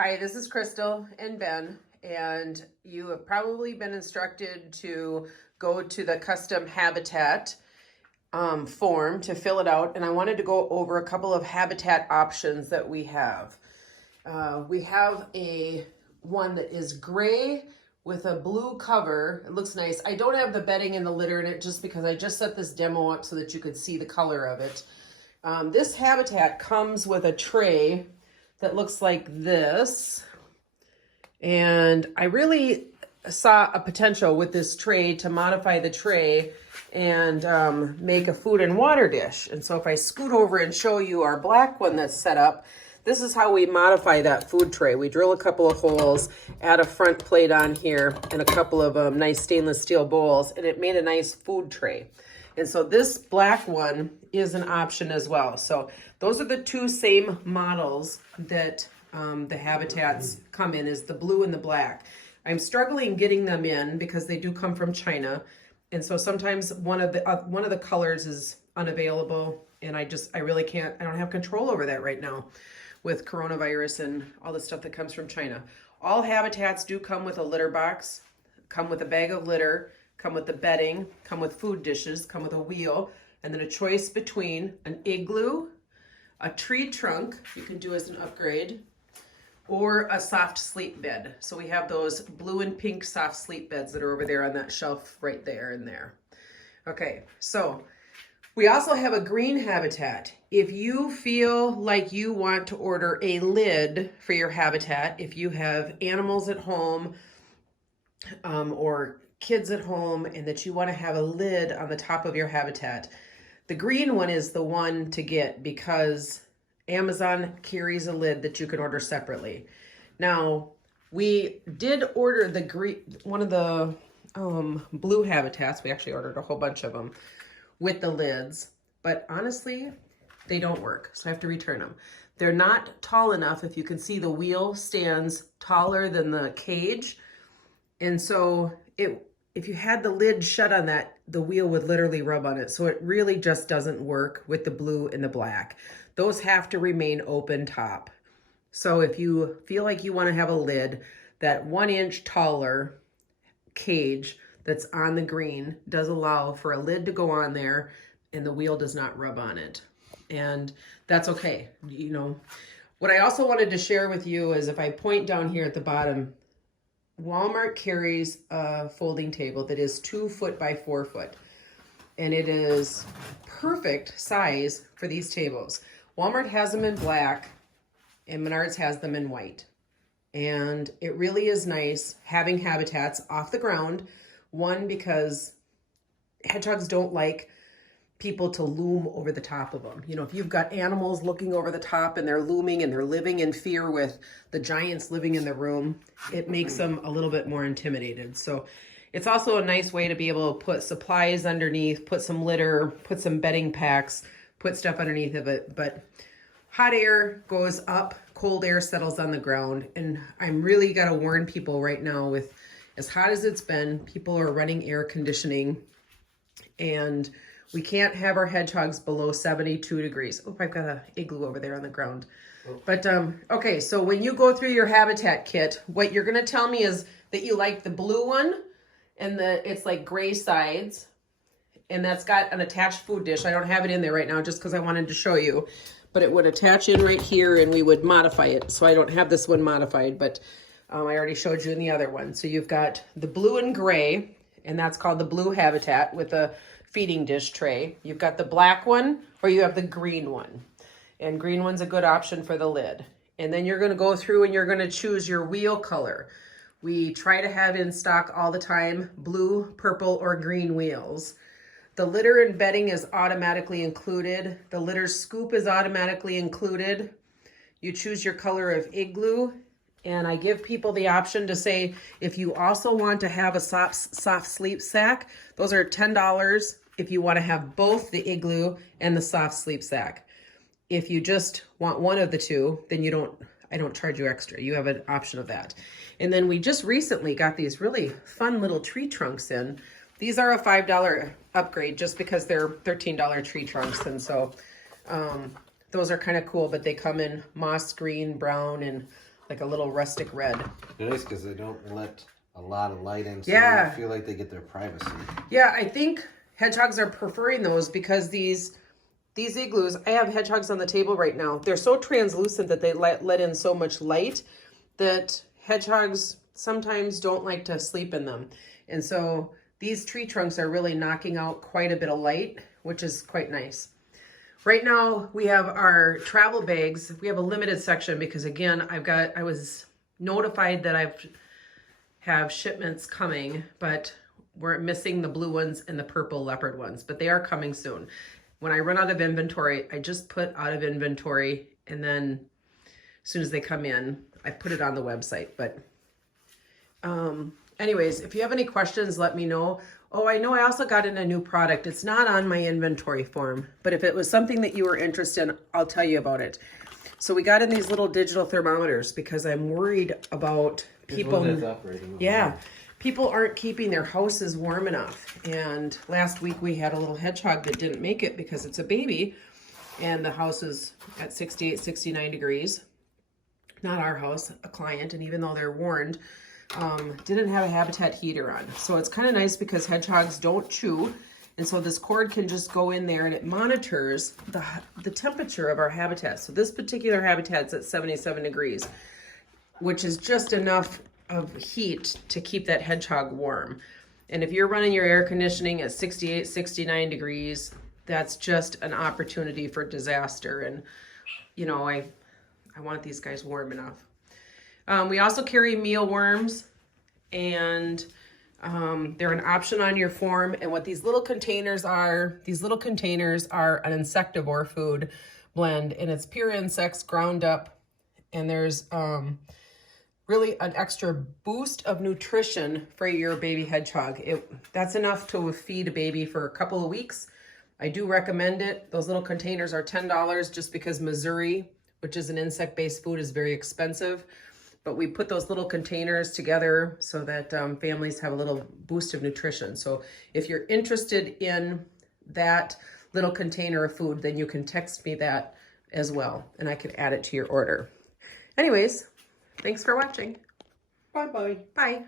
Hi, this is Crystal and Ben, and you have probably been instructed to go to the custom habitat form to fill it out. And I wanted to go over a couple of habitat options that we have. We have a one that is gray with a blue cover. It looks nice. I don't have the bedding and the litter in it just because I just set this demo up so that you could see the color of it. This habitat comes with a tray that looks like this. And I really saw a potential with this tray to modify the tray and make a food and water dish. And so if I scoot over and show you our black one that's set up, this is how we modify that food tray. We drill a couple of holes, add a front plate on here, and a couple of nice stainless steel bowls, and it made a nice food tray. And so this black one is an option as well. So those are the two same models that the habitats come in, is the blue and the black. I'm struggling getting them in because they do come from China. And so sometimes one of the colors is unavailable, and I really can't, I don't have control over that right now with coronavirus and all the stuff that comes from China. All habitats do come with a litter box, come with a bag of litter, come with the bedding, come with food dishes, come with a wheel, and then a choice between an igloo, a tree trunk, you can do as an upgrade, or a soft sleep bed. So we have those blue and pink soft sleep beds that are over there on that shelf right there and there. Okay, so we also have a green habitat. If you feel like you want to order a lid for your habitat, if you have animals at home or kids at home and that you want to have a lid on the top of your habitat, the green one is the one to get because Amazon carries a lid that you can order separately. Now, we did order the one of the blue habitats. We actually ordered a whole bunch of them with the lids, but honestly, they don't work, so I have to return them. They're not tall enough. If you can see, the wheel stands taller than the cage, and so if you had the lid shut on that, the wheel would literally rub on it. So it really just doesn't work with the blue and the black. Those have to remain open top. So if you feel like you want to have a lid, that 1 inch taller cage that's on the green does allow for a lid to go on there and the wheel does not rub on it. And that's okay. You know, what I also wanted to share with you is if I point down here at the bottom, Walmart carries a folding table that is 2 foot by 4 foot, and it is perfect size for these tables. Walmart has them in black and Menards has them in white. And it really is nice having habitats off the ground. One, because hedgehogs don't like people to loom over the top of them. You know, if you've got animals looking over the top and they're looming and they're living in fear with the giants living in the room, it makes them a little bit more intimidated. So it's also a nice way to be able to put supplies underneath, put some litter, put some bedding packs, put stuff underneath of it. But hot air goes up, cold air settles on the ground. And I'm really got to warn people right now, with as hot as it's been, people are running air conditioning, and we can't have our hedgehogs below 72 degrees. Oh, I've got an igloo over there on the ground. But, okay, so when you go through your habitat kit, what you're going to tell me is that you like the blue one, and it's like gray sides, and that's got an attached food dish. I don't have it in there right now just because I wanted to show you, but it would attach in right here, and we would modify it. So I don't have this one modified, but I already showed you in the other one. So you've got the blue and gray, and that's called the blue habitat with a feeding dish tray. You've got the black one, or you have the green one. And green one's a good option for the lid. And then you're going to go through and you're going to choose your wheel color. We try to have in stock all the time blue, purple, or green wheels. The litter and bedding is automatically included. The litter scoop is automatically included. You choose your color of igloo. And I give people the option to say, if you also want to have a soft sleep sack, those are $10 if you want to have both the igloo and the soft sleep sack. If you just want one of the two, then I don't charge you extra. You have an option of that. And then we just recently got these really fun little tree trunks in. These are a $5 upgrade just because they're $13 tree trunks. And so those are kind of cool, but they come in moss green, brown, and like a little rustic red. Nice, because they don't let a lot of light in, so Yeah. they feel like they get their privacy. Yeah, I think hedgehogs are preferring those because these igloos, I have hedgehogs on the table right now. They're so translucent that they let in so much light that hedgehogs sometimes don't like to sleep in them. And so these tree trunks are really knocking out quite a bit of light, which is quite nice. Right now we have our travel bags. We have a limited section because again, I was notified that have shipments coming, but we're missing the blue ones and the purple leopard ones, but they are coming soon. When I run out of inventory, I just put out of inventory, and then as soon as they come in, I put it on the website. But anyways, if you have any questions, let me know. Oh, I know I also got in a new product. It's not on my inventory form, but if it was something that you were interested in, I'll tell you about it. So we got in these little digital thermometers because I'm worried about people. Yeah, people aren't keeping their houses warm enough. And last week we had a little hedgehog that didn't make it because it's a baby, and the house is at 68, 69 degrees. Not our house, a client, and even though they're warned, didn't have a habitat heater on. So it's kind of nice because hedgehogs don't chew. And so this cord can just go in there and it monitors the temperature of our habitat. So this particular habitat's at 77 degrees, which is just enough of heat to keep that hedgehog warm. And if you're running your air conditioning at 68, 69 degrees, that's just an opportunity for disaster. And, you know, I want these guys warm enough. We also carry mealworms, and they're an option on your form. And what these little containers are an insectivore food blend, and it's pure insects ground up. And there's really an extra boost of nutrition for your baby hedgehog. That's enough to feed a baby for a couple of weeks. I do recommend it. Those little containers are $10 just because Missouri, which is an insect-based food, is very expensive. But we put those little containers together so that families have a little boost of nutrition. So if you're interested in that little container of food, then you can text me that as well, and I can add it to your order. Anyways, thanks for watching. Bye-bye. Bye.